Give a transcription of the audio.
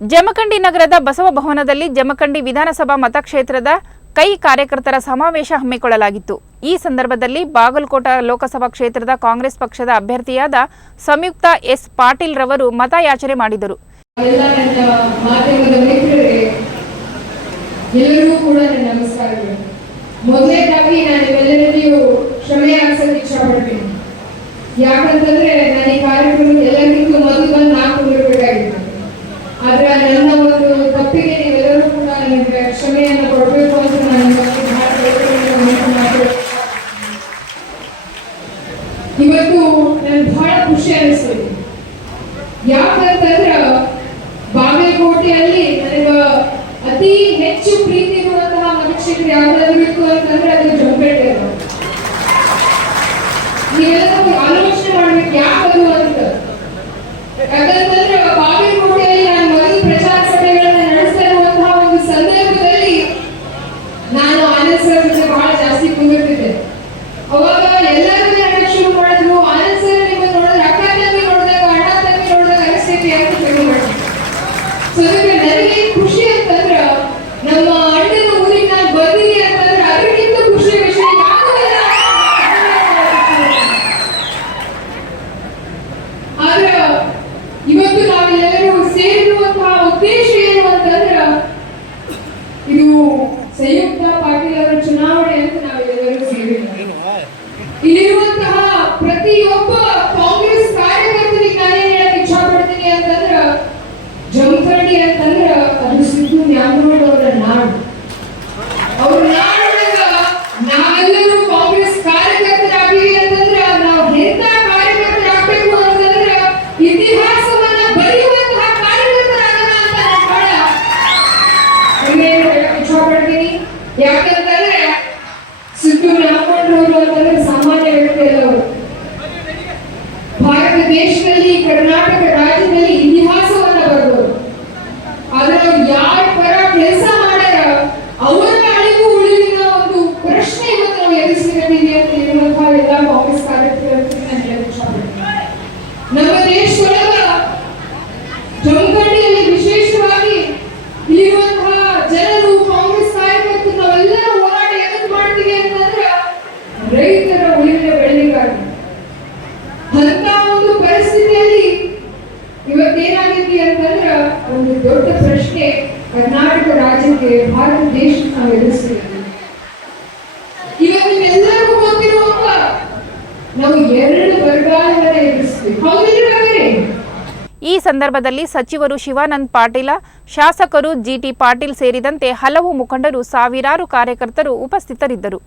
ಜಮಖಂಡಿ ನಗರದ ಬಸವ ಭವನದಲ್ಲಿ ಜಮಖಂಡಿ ವಿಧಾನಸಭಾ ಮತಕ್ಷೇತ್ರದ ಕೈ ಕಾರ್ಯಕರ್ತರ ಸಮಾವೇಶ ಹಮ್ಮಿಕೊಳ್ಳಲಾಗಿತ್ತು. ಈ ಸಂದರ್ಭದಲ್ಲಿ ಬಾಗಲಕೋಟ ಲೋಕಸಭಾ ಕ್ಷೇತ್ರದ ಕಾಂಗ್ರೆಸ್ ಪಕ್ಷದ ಅಭ್ಯರ್ಥಿಯಾದ ಸಂಯುಕ್ತ ಎಸ್ ಪಾಟೀಲ್ ರವರು ಮತಯಾಚನೆ ಮಾಡಿದರು. ಯಾಕಂತಂದ್ರೆ ನಾನು ಈ ಕಾರ್ಯಕ್ರಮ ಎಲ್ಲರಿಗಿಂತ ಮೊದಲು ಬಂದು ಕ್ಷಮೆಯನ್ನು ಕೊಡಬೇಕು ಅಂತ ನಾನು. ಇವತ್ತು ನನ್ಗೆ ಬಹಳ ಖುಷಿ ಅನಿಸ್ತದೆ ಯಾಕಂತಂದ್ರ ಬಾಗಲಕೋಟೆಯಲ್ಲಿ ನನಗ ಅತಿ ಹೆಚ್ಚು ಪ್ರೀತಿ ಇರುವಂತಹ ಮನುಷ್ಯರು ಯಾವ್ದಾದ್ರು ಅಂತಂದ್ರೆ ಅದು ಸೇರಿದ್ದೇವೆ. ಇಲ್ಲಿರುವಂತಹ ಪ್ರತಿಯೊಬ್ಬ ಕಾಂಗ್ರೆಸ್ ಕಾರ್ಯಕರ್ತರಿಗೆ ನಾನೇನ್ ಹೇಳಕ್ ಇಚ್ಛಾ ಪಡ್ತೀನಿ ಅಂತಂದ್ರ ಜಮಖಂಡಿ ಅಂತಂದ್ರ ಅದು ನ್ಯಾಮಗೌಡ ಅವರ ನಾಡು. ಅವ್ರ ನಾಡೊಳಗ ನಾವೆಲ್ಲರೂ ಕಾಂಗ್ರೆಸ್ ಕಾರ್ಯಕರ್ತರಾಗಿವಿ ಅಂತಂದ್ರ ನಾವು ಎಂತ ಕಾರ್ಯಕರ್ತರಾಗಬೇಕು ಅಂತಂದ್ರ ಇತಿಹಾಸವನ್ನ ಬರೆಯುವಂತಹ ಕಾರ್ಯಕರ್ತರಾಗಣ ಅಂತ ನಾನು ಬಹಳ ಹೆಮ್ಮೆಯಿಂದ ಹೇಳಕ್ ಇಷ್ಟಪಡ್ತೀನಿ ದೊಡ್ಡ ಪ್ರಶ್ನೆ ಕರ್ನಾಟಕ ರಾಜ್ಯಕ್ಕೆ ಭಾರತ ದೇಶಕ್ಕೆ ನಾವು ನಿಮ್ಮೆಲ್ಲರಿಗೂ ಗೊತ್ತಿರುವಂಗ ನಾವು ಎರಡು ಬರಗಾಲವನ್ನ ಈ ಸಂದರ್ಭದಲ್ಲಿ ಸಚಿವರು ಶಿವಾನಂದ್ ಪಾಟೀಲ, ಶಾಸಕರು ಜಿಟಿ ಪಾಟೀಲ್ ಸೇರಿದಂತೆ ಹಲವು ಮುಖಂಡರು, ಸಾವಿರಾರು ಕಾರ್ಯಕರ್ತರು ಉಪಸ್ಥಿತರಿದ್ದರು.